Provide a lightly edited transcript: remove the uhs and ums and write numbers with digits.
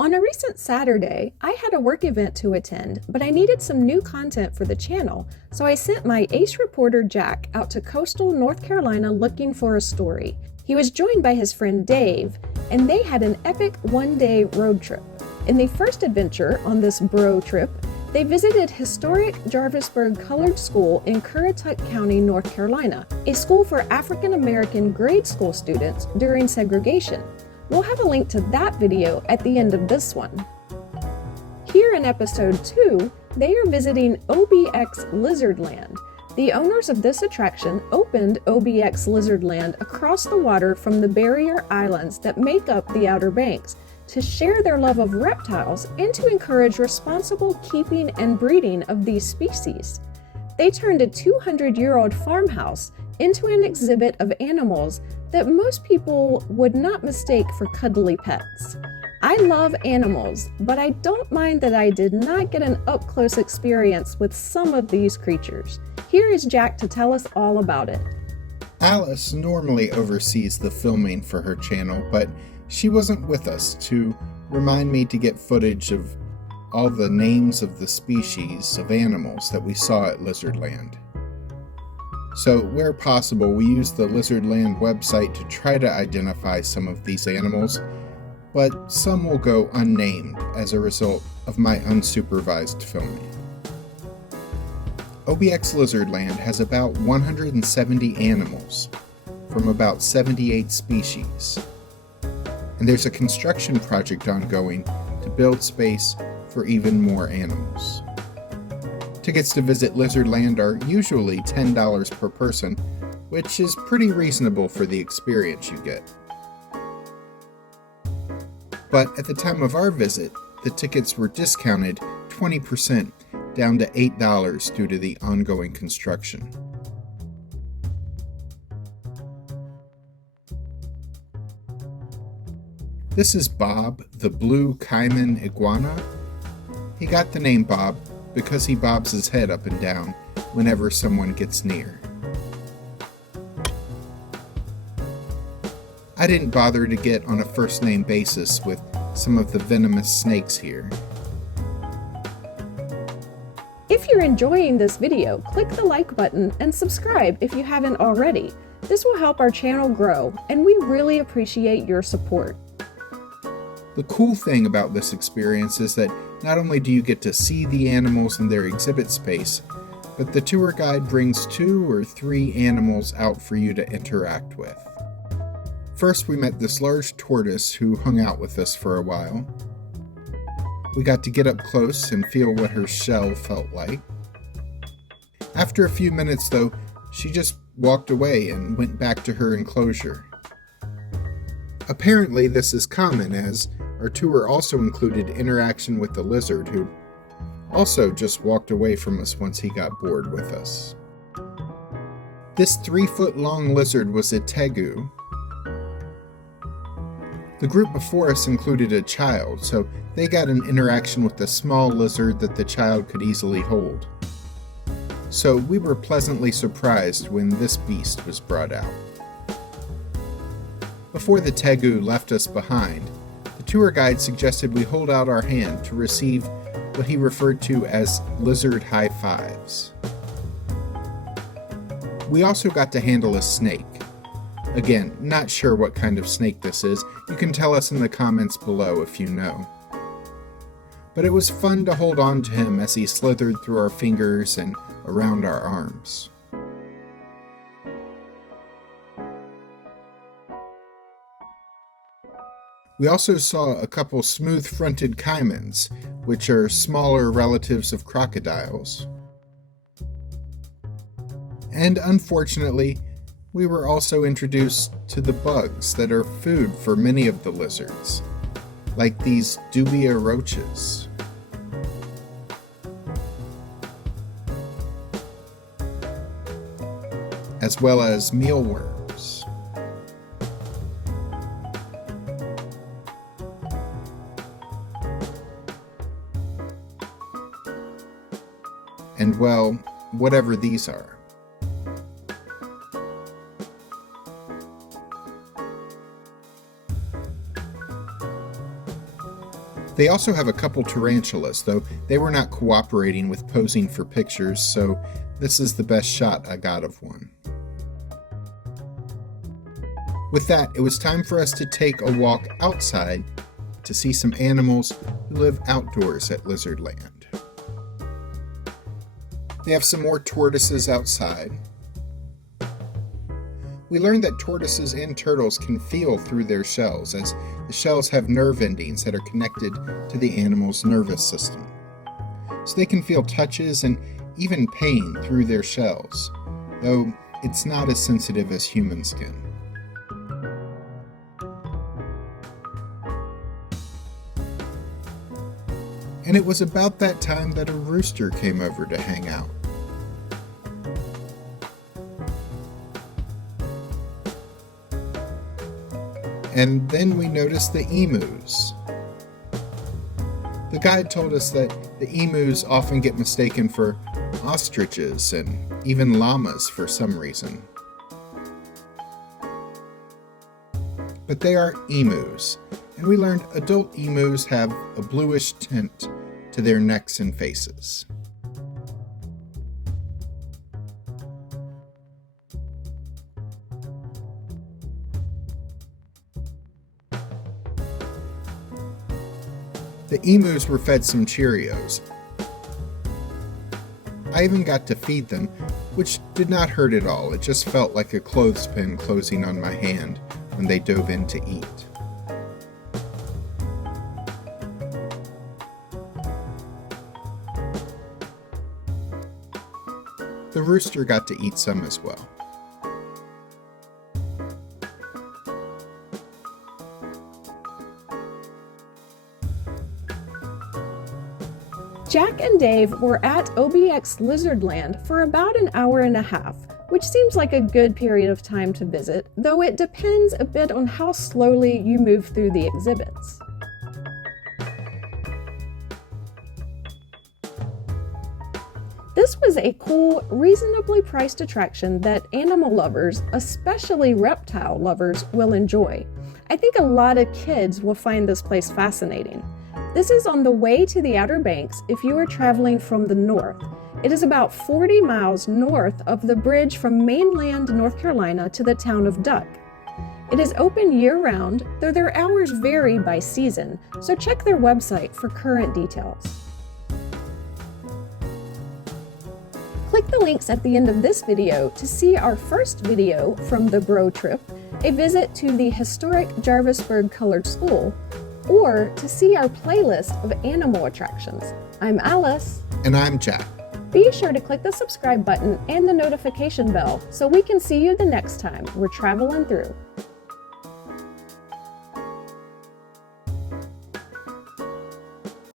On a recent Saturday, I had a work event to attend, but I needed some new content for the channel, so I sent my ace reporter Jack out to coastal North Carolina looking for a story. He was joined by his friend Dave, and they had an epic one-day road trip. In the first adventure on this bro trip, they visited historic Jarvisburg Colored School in Currituck County, North Carolina, a school for African American grade school students during segregation. We'll have a link to that video at the end of this one. Here in episode 2, they are visiting OBX Lizard Land. The owners of this attraction opened OBX Lizard Land across the water from the barrier islands that make up the Outer Banks to share their love of reptiles and to encourage responsible keeping and breeding of these species. They turned a 200-year-old farmhouse into an exhibit of animals that most people would not mistake for cuddly pets. I love animals, but I don't mind that I did not get an up-close experience with some of these creatures. Here is Jack to tell us all about it. Alice normally oversees the filming for her channel, but she wasn't with us to remind me to get footage of all the names of the species of animals that we saw at Lizard Land. So, where possible, we used the Lizard Land website to try to identify some of these animals, but some will go unnamed as a result of my unsupervised filming. OBX Lizard Land has about 170 animals from about 78 species, and there's a construction project ongoing to build space for even more animals. Tickets to visit Lizard Land are usually $10 per person, which is pretty reasonable for the experience you get. But at the time of our visit, the tickets were discounted 20% down to $8 due to the ongoing construction. This is Bob, the blue caiman iguana. He got the name Bob because he bobs his head up and down whenever someone gets near. I didn't bother to get on a first name basis with some of the venomous snakes here. If you're enjoying this video, click the like button and subscribe if you haven't already. This will help our channel grow, and we really appreciate your support. The cool thing about this experience is that not only do you get to see the animals in their exhibit space, but the tour guide brings 2 or 3 animals out for you to interact with. First, we met this large tortoise who hung out with us for a while. We got to get up close and feel what her shell felt like. After a few minutes, though, she just walked away and went back to her enclosure. Apparently, this is common, as our tour also included interaction with the lizard, who also just walked away from us once he got bored with us. This 3-foot-long lizard was a tegu. The group before us included a child, so they got an interaction with the small lizard that the child could easily hold. So we were pleasantly surprised when this beast was brought out. Before the tegu left us behind, the tour guide suggested we hold out our hand to receive what he referred to as lizard high fives. We also got to handle a snake. Again, not sure what kind of snake this is. You can tell us in the comments below if you know. But it was fun to hold on to him as he slithered through our fingers and around our arms. We also saw a couple smooth-fronted caimans, which are smaller relatives of crocodiles. And unfortunately, we were also introduced to the bugs that are food for many of the lizards, like these dubia roaches. As well as mealworms. And well, whatever these are. They also have a couple tarantulas, though they were not cooperating with posing for pictures, so this is the best shot I got of one. With that, it was time for us to take a walk outside to see some animals who live outdoors at Lizard Land. They have some more tortoises outside. We learned that tortoises and turtles can feel through their shells, as the shells have nerve endings that are connected to the animal's nervous system. So they can feel touches and even pain through their shells, though it's not as sensitive as human skin. And it was about that time that a rooster came over to hang out. And then we noticed the emus. The guide told us that the emus often get mistaken for ostriches and even llamas for some reason. But they are emus, and we learned adult emus have a bluish tint to their necks and faces. The emus were fed some Cheerios. I even got to feed them, which did not hurt at all. It just felt like a clothespin closing on my hand when they dove in to eat. The rooster got to eat some as well. Jack and Dave were at OBX Lizard Land for about an hour and a half, which seems like a good period of time to visit, though it depends a bit on how slowly you move through the exhibits. This was a cool, reasonably priced attraction that animal lovers, especially reptile lovers, will enjoy. I think a lot of kids will find this place fascinating. This is on the way to the Outer Banks if you are traveling from the north. It is about 40 miles north of the bridge from mainland North Carolina to the town of Duck. It is open year-round, though their hours vary by season, so check their website for current details. Click the links at the end of this video to see our first video from the Bro Trip, a visit to the historic Jarvisburg Colored School, or to see our playlist of animal attractions. I'm Alice. And I'm Jack. Be sure to click the subscribe button and the notification bell so we can see you the next time we're traveling through.